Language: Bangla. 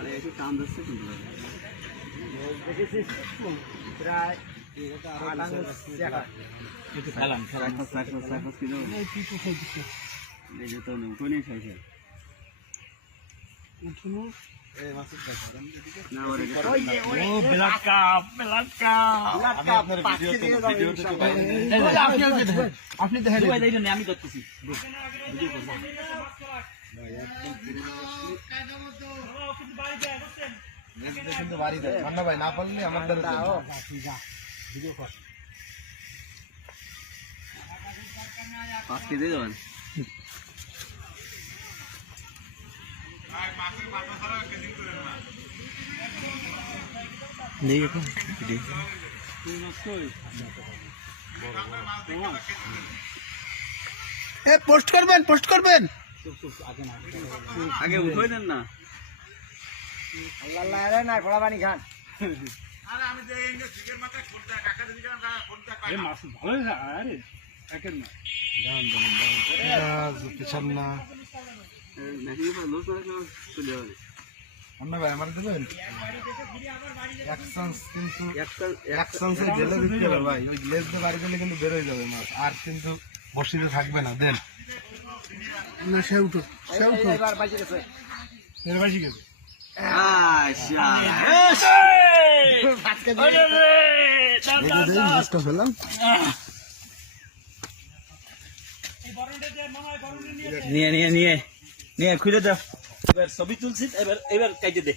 আরে একটু টান দিচ্ছে কিন্তু দেখেছিস প্রায় খেলাম কিলো এই যে তো উঠোনি খাইছে না ওরে ও ব্ল্যাক কাপ আমি আপনার ভিডিও আপনি দেখেন আমি করতেছি ভিডিও করব কিন্তু বাড়ি দেয় ঠান্ডা ভাই না পারলে আমার দ্বারা দাও ভিডিও কর 5 কেজি দেন नहीं तो এ পোস্ট করবেন আগে উঠোই নেন না আল্লাহ আল্লাহ আরে না খোলা পানি খান আরে আমি যে এই চিকেন মাথায় ফোন দেয় কাকা দিদি কেন ফোন দেয় এ মাছ ভালো না আরে একের না পিছন না নাকি লোক চলে যাবে অন্য ভাই আমার দেবেন একশান্সে গেলে দিতে হবে ভাই ওই লেজ দিয়ে বাড়ি গেলে কিন্তু বেরোয় যাবে মাছ আর কিন্তু বসিতে থাকবে না দেন না সে উঠো এবার বাজি গেছে এর বেশি গেছে মাছটা ফেলাম নিয়ে খুলে দাও এবার ছবি তুলছি এবার কাইতে দে